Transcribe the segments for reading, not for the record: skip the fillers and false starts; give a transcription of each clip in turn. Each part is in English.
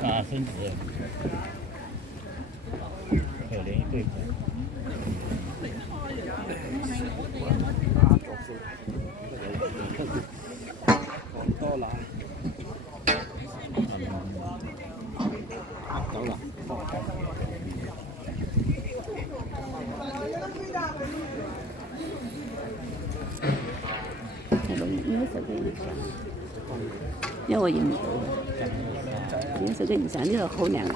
大孙子，可怜一对子。到了，到了。有这个影响，有个影响，有这个影响，你要好凉啊！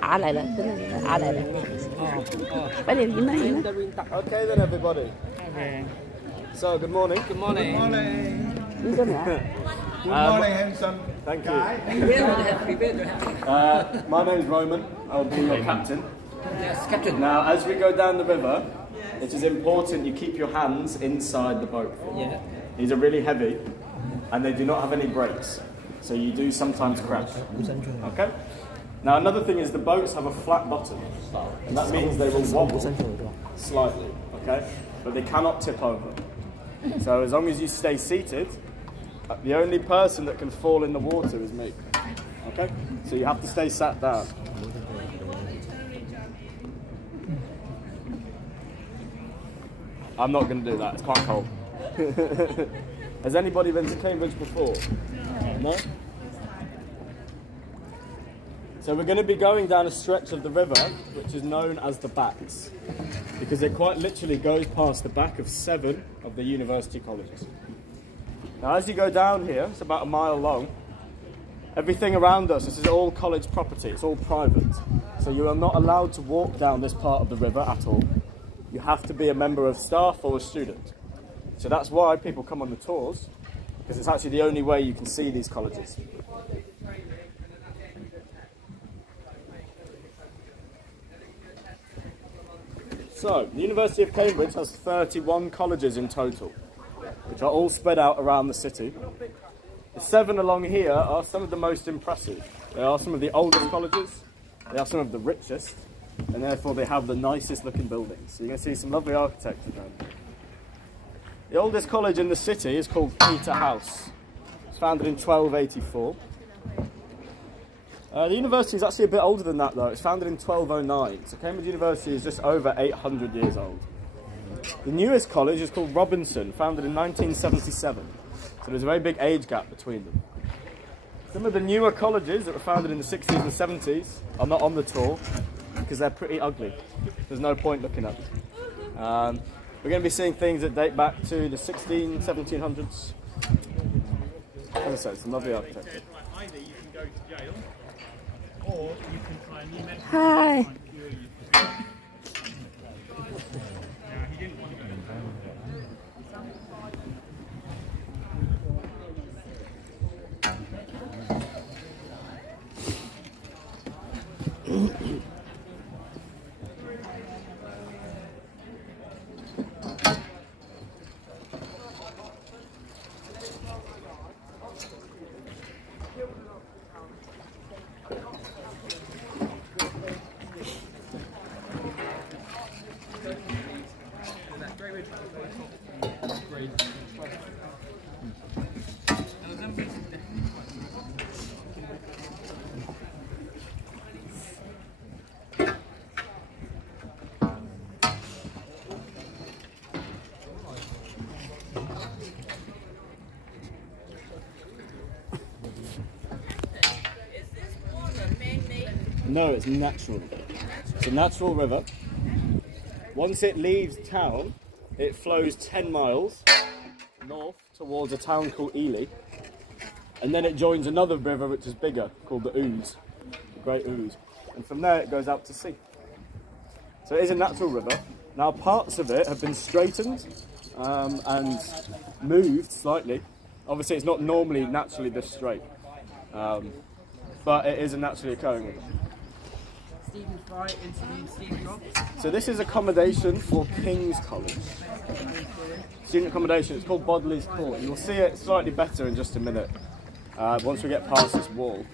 鸭来了，真的是鸭来了。快点赢了赢了。Okay then, everybody. Okay. So, good morning. Good morning. Good morning. Good morning. Good morning, handsome. Thank you. Prepare. My name's Roman. I'll be your captain. Yes, Captain. Now, as we go down the river, it is important you keep your hands inside the boat. Yeah. These are really heavy, and they do not have any brakes, so you do sometimes crash. Okay? Now, another thing is the boats have a flat bottom, and that means they will wobble slightly, okay? But they cannot tip over. So as long as you stay seated, the only person that can fall in the water is me, okay? So you have to stay sat down. I'm not going to do that, it's quite cold. Has anybody been to Cambridge before? No? So we're going to be going down a stretch of the river which is known as the Backs, because it quite literally goes past the back of 7 of the university colleges. Now as you go down here, it's about a mile long, everything around us, this is all college property, it's all private. So you are not allowed to walk down this part of the river at all. You have to be a member of staff or a student. So that's why people come on the tours, because it's actually the only way you can see these colleges. So, the University of Cambridge has 31 colleges in total, which are all spread out around the city. The 7 along here are some of the most impressive. They are some of the oldest colleges, they are some of the richest, and therefore they have the nicest looking buildings. So you're going to see some lovely architecture down there. The oldest college in the city is called Peterhouse. It's founded in 1284. The university is actually a bit older than that though. It's founded in 1209, so Cambridge University is just over 800 years old. The newest college is called Robinson, founded in 1977, so there's a very big age gap between them. Some of the newer colleges that were founded in the 60s and 70s are not on the tour because they're pretty ugly. There's no point looking at them. We're going to be seeing things that date back to the 1700s. As I said, some lovely architecture. Either you can go to jail, or you can try and medical. Hi. He didn't want to go. No, it's natural. It's a natural river. Once it leaves town, it flows 10 miles north towards a town called Ely, and then it joins another river which is bigger, called the Ouse, the Great Ouse, and from there it goes out to sea. So it is a natural river. Now parts of it have been straightened and moved slightly. Obviously it's not normally naturally this straight, but it is a naturally occurring river. Stephen Fry interviewed Steve Jobs. So this is accommodation for King's College. student accommodation. It's called Bodley's Court. You'll see it slightly better in just a minute once we get past this wall.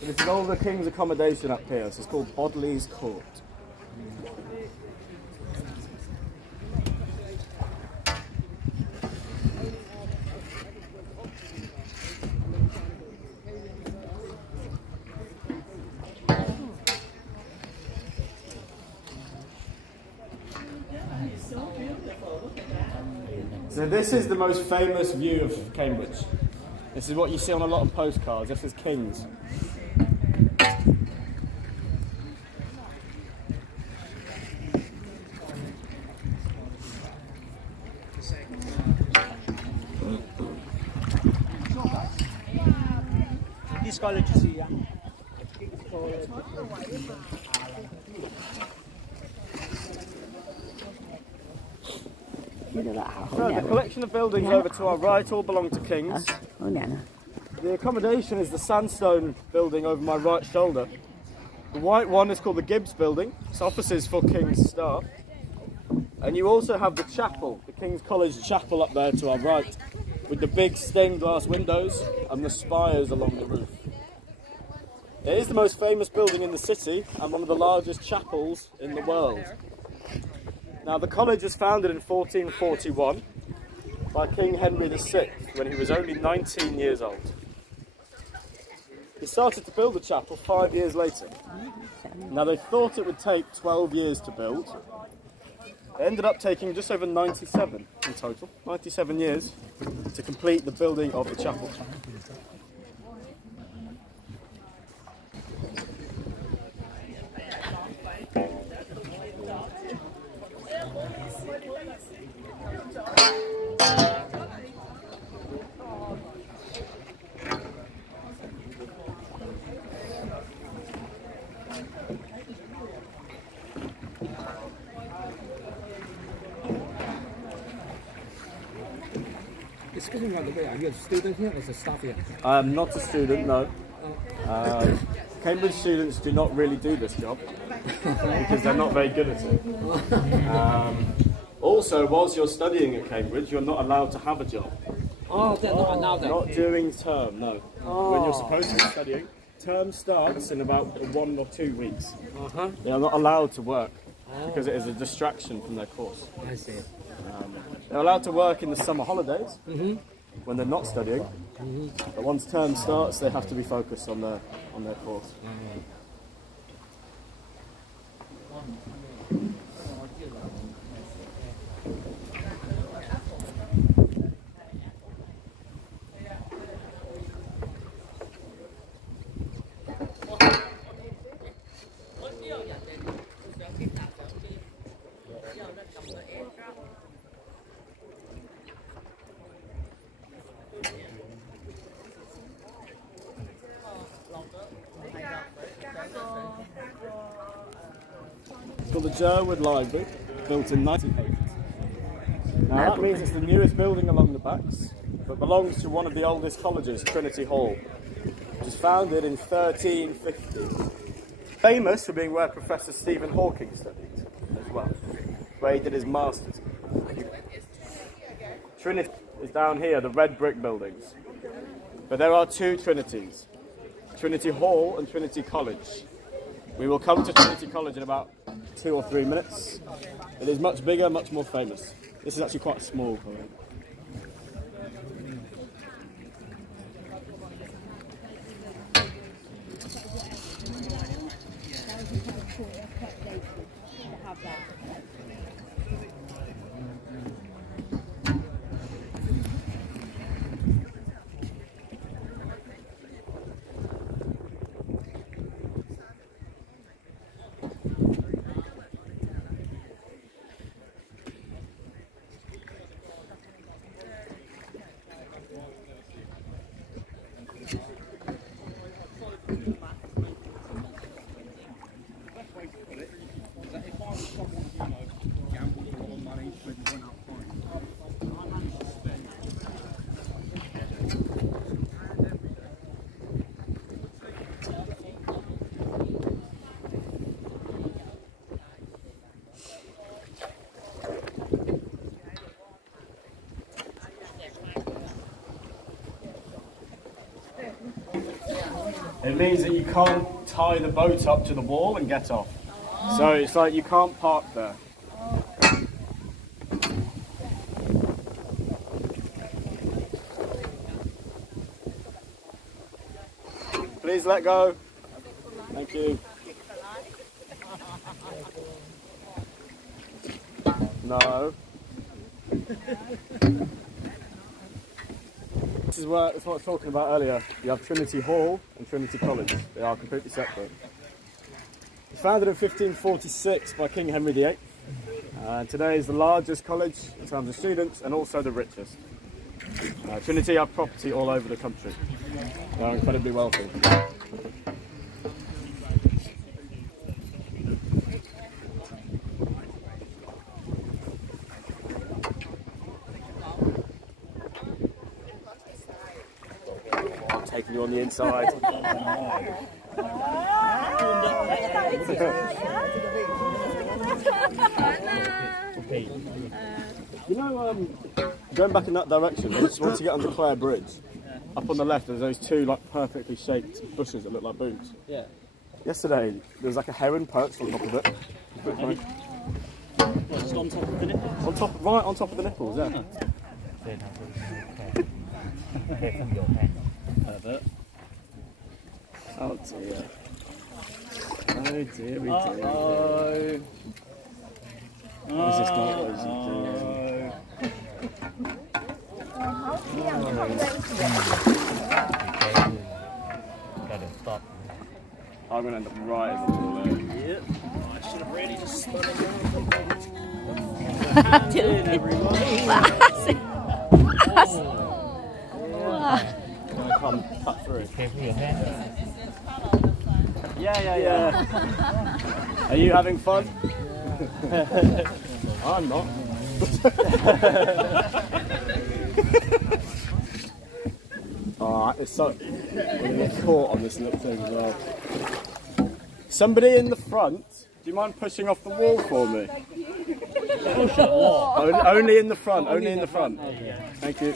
So this is all the King's accommodation up here. So it's called Bodley's Court. So this is the most famous view of Cambridge. This is what you see on a lot of postcards. This is King's. This college you see, yeah? So the collection of buildings over to our right all belong to King's. The accommodation is the sandstone building over my right shoulder. The white one is called the Gibbs building. It's offices for King's staff. And you also have the chapel, the King's College chapel up there to our right, with the big stained glass windows and the spires along the roof. It is the most famous building in the city and one of the largest chapels in the world. Now the college was founded in 1441 by King Henry VI when he was only 19 years old. He started to build the chapel 5 years later. Now they thought it would take 12 years to build. It ended up taking just over 97 in total, 97 years to complete the building of the chapel. Excuse me, by the way, are you a student here or a staff here? I'm not a student, no. Cambridge students do not really do this job because they're not very good at it. Also, whilst you're studying at Cambridge, you're not allowed to have a job. Oh, they're not allowed then? Not during term, no. When you're supposed to be studying, term starts in about 1 or 2 weeks. They are not allowed to work because it is a distraction from their course. I see. They're allowed to work in the summer holidays when they're not studying, but once term starts, they have to be focused on their course. It's called the Jerwood Library, built in 1980. Now that means it's the newest building along the backs, but belongs to one of the oldest colleges, Trinity Hall, which was founded in 1350. Famous for being where Professor Stephen Hawking studied as well, where he did his masters. Trinity is down here, the red brick buildings. But there are two Trinities, Trinity Hall and Trinity College. We will come to Trinity College in about 2 or 3 minutes. It is much bigger, much more famous. This is actually quite a small college. It means that you can't tie the boat up to the wall and get off. So it's like you can't park there. Please let go. Thank you. No. This is what I was talking about earlier. You have Trinity Hall and Trinity College. They are completely separate. It was founded in 1546 by King Henry VIII. And today is the largest college in terms of students and also the richest. Trinity have property all over the country. They are incredibly wealthy. Taking you on the inside. You know, going back in that direction, once you get on the Clare Bridge, up on the left there's those two like perfectly shaped bushes that look like boots. Yeah. Yesterday there was like a heron perched on top of it. Just on top of the nipples? Right on top of the nipples, yeah. Oh dear. Oh dearie dear. What is this doing? I'm going to end up right in the middle there. Yep. I should have really just spun it Going to come cut through. Yeah. Are you having fun? I'm not. Oh, it's so... We're going to get caught on this little thing as well. Somebody in the front, do you mind pushing off the wall for me? Only in the front, only in the front. Thank you.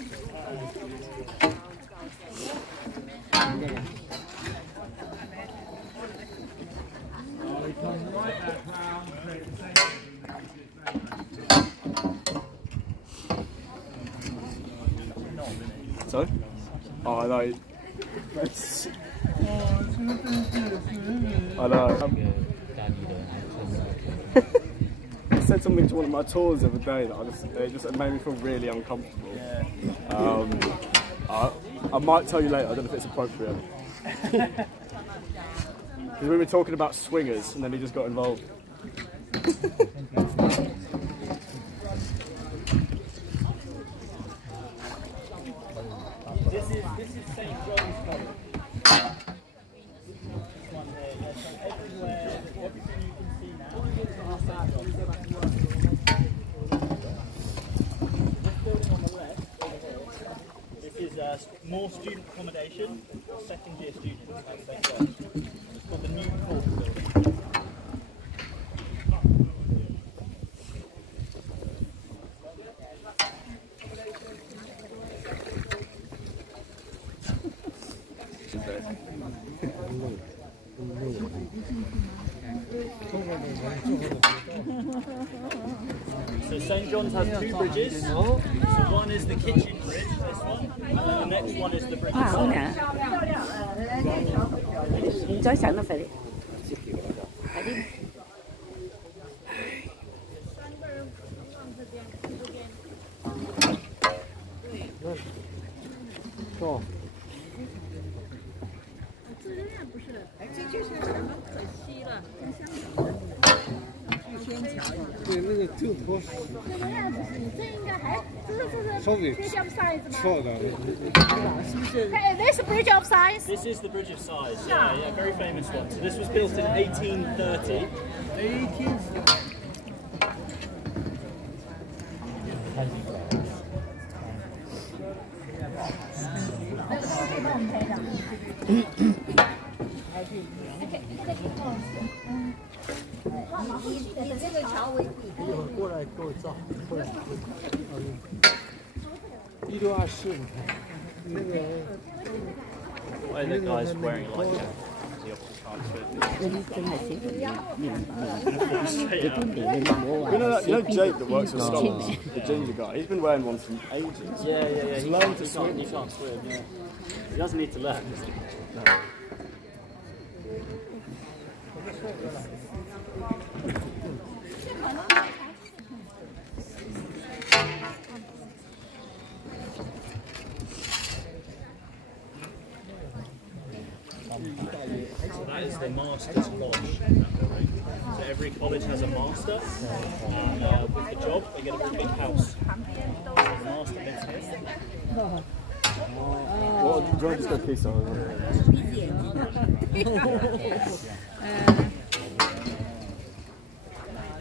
Sorry? Oh, I know. I know. I said something to one of my tours the other day that it made me feel really uncomfortable. I might tell you later, I don't know if it's appropriate. Because we were talking about swingers and then he just got involved. This is St. John's College. This one here, yeah, so everywhere, everything you can see now is St. John's. This building on the left, over here, this is more student accommodation, second year students at St. John's. It's called the New Court Building. So St. John's has two bridges. So one is the kitchen bridge, this one, and then the next one is the bridge. This bridge of size. This is the Bridge of Sighs, yeah, very famous one. So this was built in 1830. Why the guy's wearing a life jacket? He obviously can't swim. 嗰啲真係死人面你搬嚟你冇話 You know 死邊 Jake that 個 works at 簽 Stones, 名 the ginger guy. He's been wearing one for ages. Yeah. He's He learned to can't, swim. he can't swim, yeah. He doesn't need to learn. So that is the master's lodge. So every college has a master, and with the job they get a really big house. So the master lives here. Well, do you want to just go kiss on?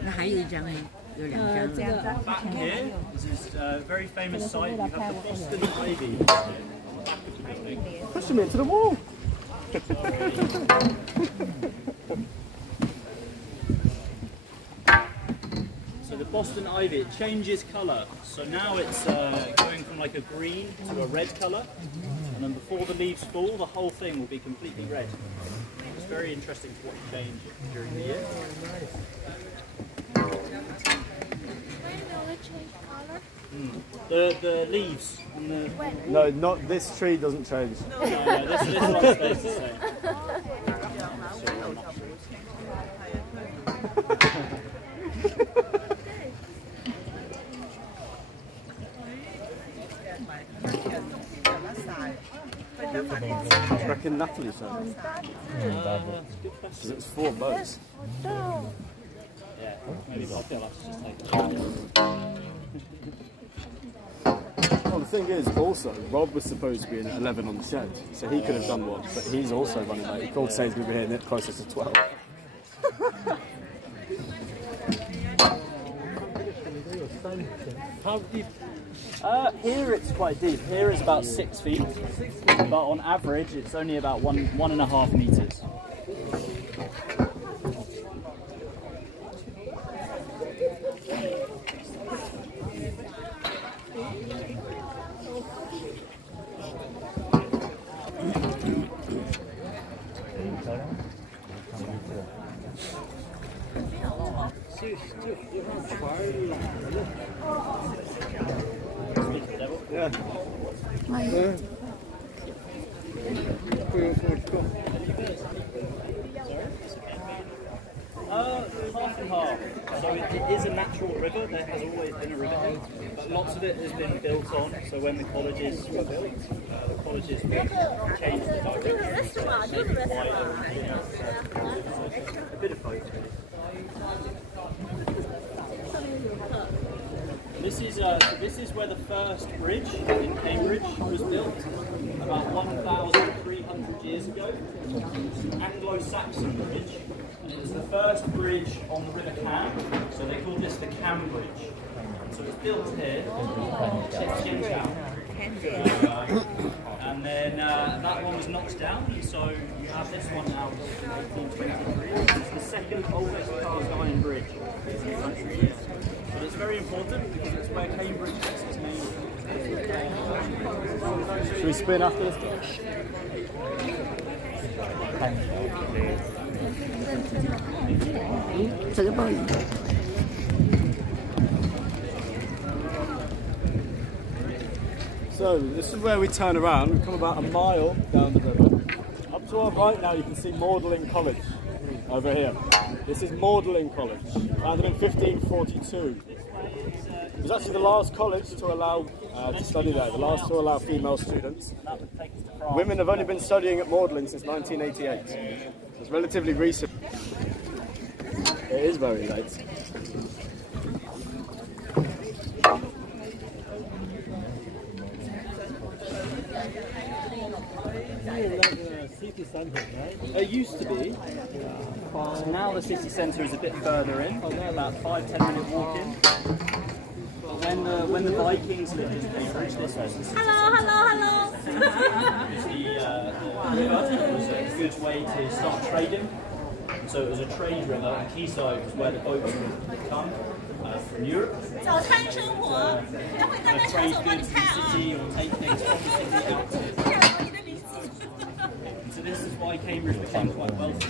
那还有一张呢，有两张。 Back here, this is a very famous site. You have the Boston Ivy. Push him into the wall. So the Boston Ivy, it changes colour. So now it's going from like a green to a red colour, and then before the leaves fall, the whole thing will be completely red. It's very interesting to watch change during the year. The leaves and the No, not this tree doesn't change. no, this one stays the same. I reckon Natalie said it. Because it's 4 boats. Yeah, maybe I feel like just take it. Well, the thing is, also, Rob was supposed to be in at 11 on the shed, so he could have done one, but he's also running late. He called to say he's going to be here closer to 12. How deep? Here it's quite deep. Here is about 6 feet, but on average it's only about 1.5 meters. Yeah. Half and half. So it is a natural river. There has always been a river here, but lots of it has been built on. So when the colleges were built, the colleges changed the direction. A bit of both, really. This is where the first bridge in Cambridge was built, about 1,300 years ago. It's an Anglo-Saxon bridge, and it was the first bridge on the River Cam, so they called this the Cam Bridge. So it's built here, and then that one was knocked down, and so you have this one now built in 1823. It's the second oldest cast iron bridge in the country. But it's very important because it's where Cambridge gets its name. Should we spin after this? So this is where we turn around. We come about a mile down the river. Up to our right now you can see Magdalen College over here. This is Magdalen College, founded in 1542. It was actually the last college to allow to study there, the last to allow female students. Women have only been studying at Magdalen since 1988. So it's relatively recent. It is very late. City centre, right? It used to be. So now the city centre is a bit further in, about 5-10 minute walk in. But when the Vikings lived in Cambridge, this was the Hello. the river was a good way to start trading. So it was a trade river, and quayside was where the boats would come from Europe. 早餐生活，待会在那场所帮你 Trade 看 goods 啊。 to the city or take things from the city out to 这样你的理解。this is why Cambridge became quite wealthy.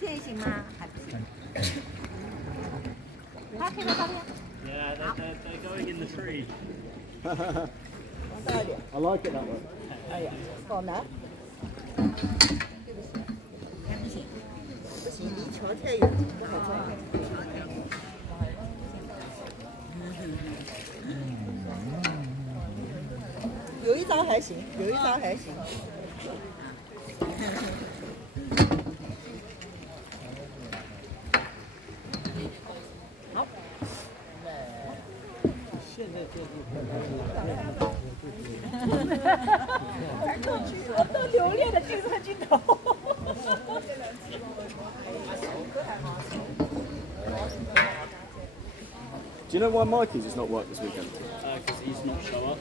现在行吗？还不行。好，可以拍照片。 Yeah, they're going in the tree. I like it that way. 哎呀，好难。还不行，不行，离桥太远，不好照。有一张还行，有一张还行。好。现在这我都留恋的这个镜头。Do you know why Mikey's just not worked this weekend? Because he's not show up.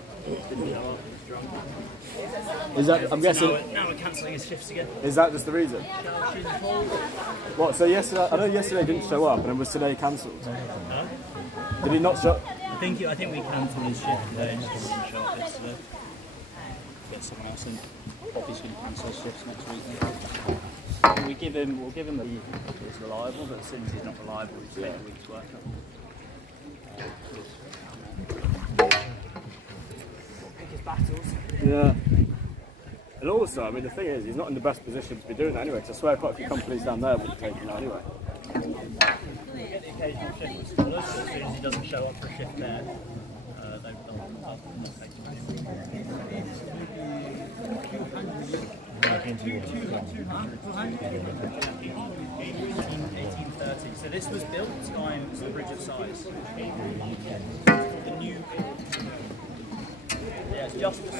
Didn't show up. He's drunk. Is that, I'm guessing, Now we're cancelling his shifts again. is that just the reason? What, so yesterday, I know yesterday didn't show up and then was today cancelled? No? Did he not show? I think we cancelled his shift today and just didn't show up yesterday. Get someone else in. Bobby's going to cancel his shifts next week. We'll give him a week if he's reliable, but as soon as he's not reliable, he's getting a week's work up. Pick his battles. Yeah. And also, I mean, the thing is, he's not in the best position to be doing that anyway, because I swear quite a few companies down there would take him anyway. We get the occasional shift with scholars, so as soon as he doesn't show up for a shift there, they'll not take him. 1830. So this was built at the time it was the Bridge of Sighs. The new. Yeah, it's just the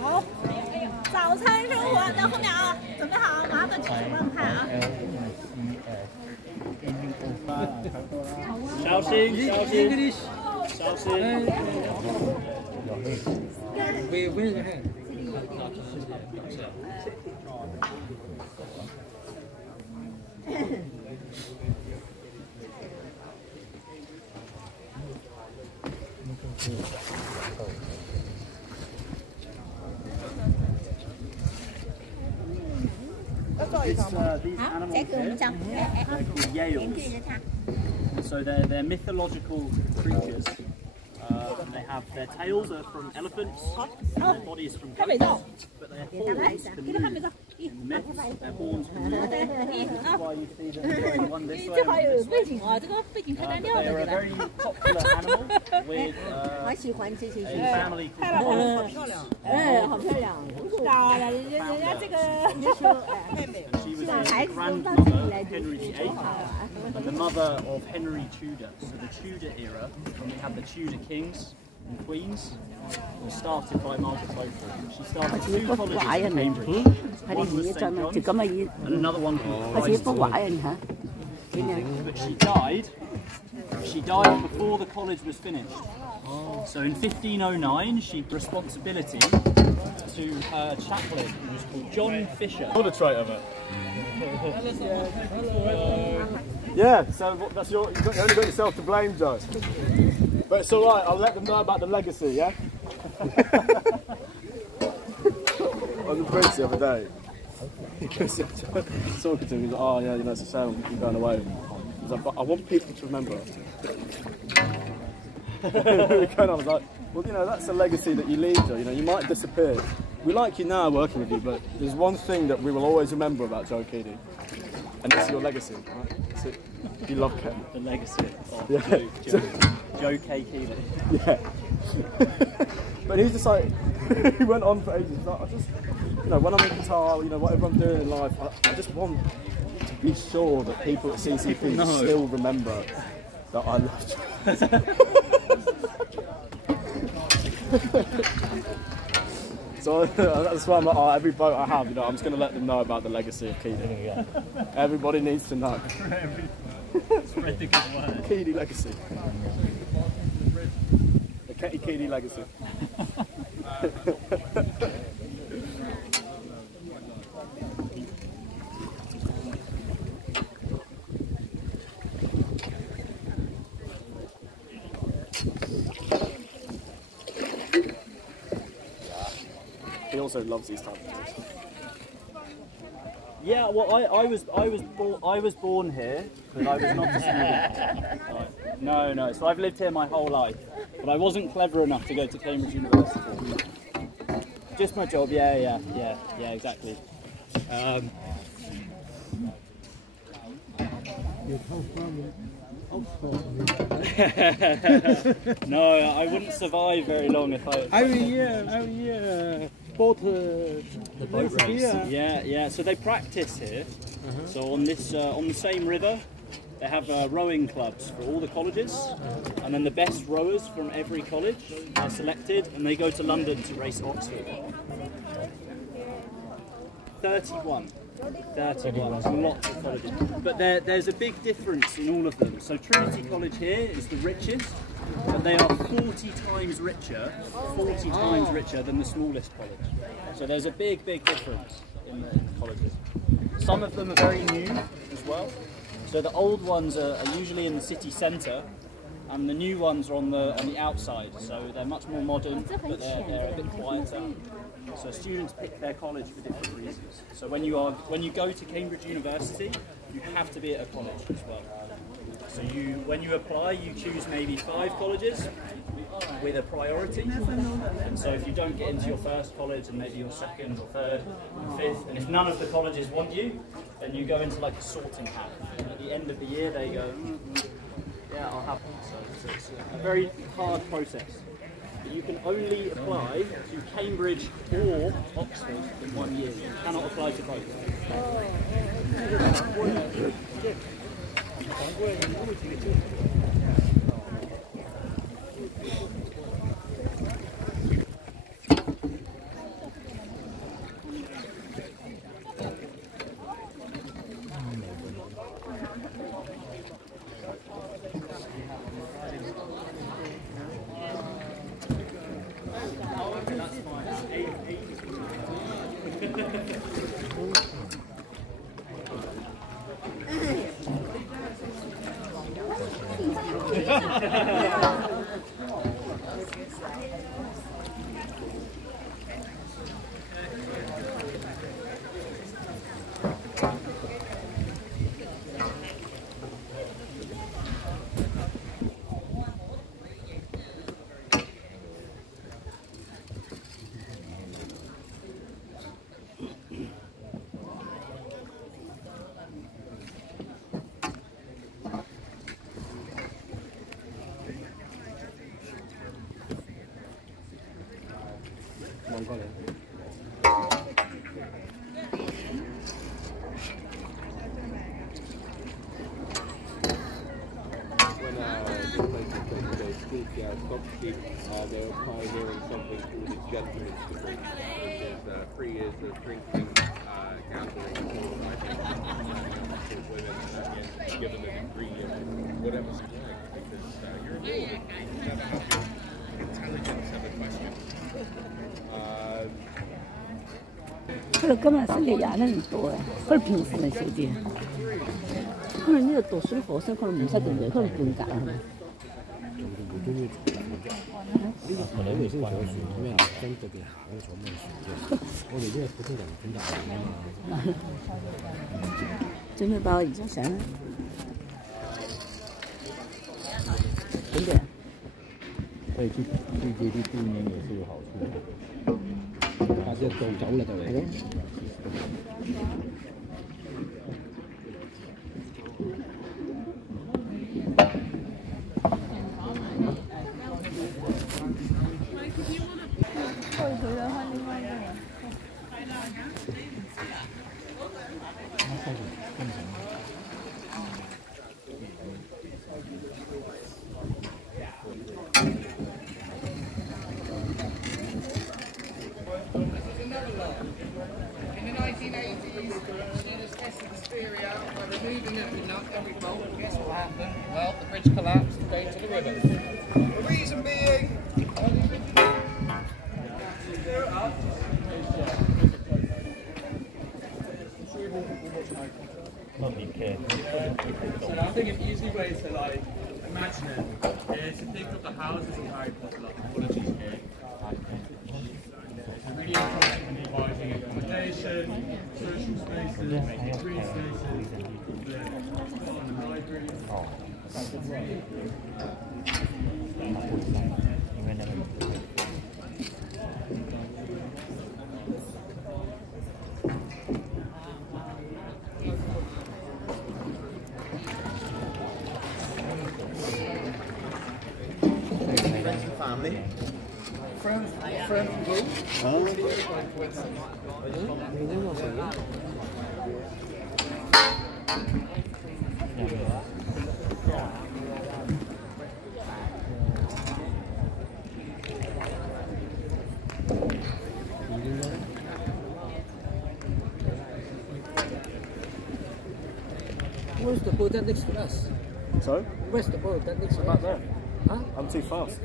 好，早餐生活在后面啊，准备好，马上就去帮看啊。小心，小心，小心。 Wave your hand. These animals here, they're called Yales. So they're mythological creatures. And they have their tails are from elephants, and their bodies from goats, but their horns can move. In the myths, their horns can move. That's why you see them going one this way and one this way. They're a very popular animal with a family called Fox. 好漂亮，知道了，人家这个 And she was the grandmother of Henry VIII and the mother of Henry Tudor. So the Tudor era, when we had the Tudor kings and queens, was started by Margaret Beaufort. She started two colleges in Cambridge. One was St. John's and another one called Christ's. But she died before the college was finished. So in 1509, she gave responsibility to her chaplain, who was called John Fisher. You're the trait of it. Yeah, so that's you only got yourself to blame, Joe. But it's all right. I'll let them know about the legacy. Yeah. On the bridge the other day, talking to him, he's like, "Oh yeah, you know, it's a shame we keep going away." He's like, "But I want people to remember." I was like, "Well, you know, that's a legacy that you leave, Joe. You know, you might disappear. We like you now working with you, but there's one thing that we will always remember about Joe Keady, and it's your legacy. Right? It's it. You love Ken. The legacy of Yeah. Joe K. Keely. Yeah. But he's just like, he went on for ages. Like, I just, you know, when I'm in guitar, you know, whatever I'm doing in life, I just want to be sure that people at CCP still remember that I love you. So that's why I'm like, oh, every boat I have, you know, I'm just going to let them know about the legacy of Keedy. Yeah. Everybody needs to know. Spread the good word. Keedy legacy. The Keedy legacy. also loves these type of things. Yeah, well, I was born here, but I was not a student. No. So I've lived here my whole life, but I wasn't clever enough to go to Cambridge University. Just my job. Yeah, exactly. No, I wouldn't survive very long if I. Every year, boat the boat race. Yeah. So they practice here. So on this, on the same river, they have rowing clubs for all the colleges, and then the best rowers from every college are selected, and they go to London to race Oxford. 31. There's lots of colleges, but there's a big difference in all of them. So Trinity College here is the richest, but they are 40 times richer than the smallest college. So there's a big difference in the colleges. Some of them are very new as well. So the old ones are usually in the city centre, and the new ones are on the outside. So they're much more modern, but they're a bit quieter. So students pick their college for different reasons. So when you go to Cambridge University, you have to be at a college as well. So when you apply, you choose maybe 5 colleges with a priority. And so if you don't get into your first college, and maybe your second or third or fifth, and if none of the colleges want you, then you go into like a sorting hat. And at the end of the year, they go, yeah, I'll have them. So it's a very hard process. You can only apply to Cambridge or Oxford in 1 year. You cannot apply to both. They were pioneering something called the Gentleman's Degree, which is 3 years of drinking, gambling, I think, women, and given a degree of whatever you like, because you're a lawyer, you never have your intelligence ever questioned. 这个根本是个亚人多哎，可能平时的小姐，可能你个读书学生可能唔识定嘅，可能半格啊。可能你先上船咩？真特別行坐咩船啫？我哋因為普通人點行啊嘛。準備把我影張相。準備。可以去這啲觀影也是有好處的。下次走了就嚟。In the 1980s, engineers tested this theory out by removing every bolt. And guess what happened? Well, the bridge collapsed and fell into the river. The reason being... So I think an easy way to like imagine it is to think of the houses in Harry Potter, like the colleges here. Really interesting. social spaces, green spaces, library. Family. Friends Where's the boat that next to us? Sorry? Where's the boat that next to us? There. Huh? I'm too fast.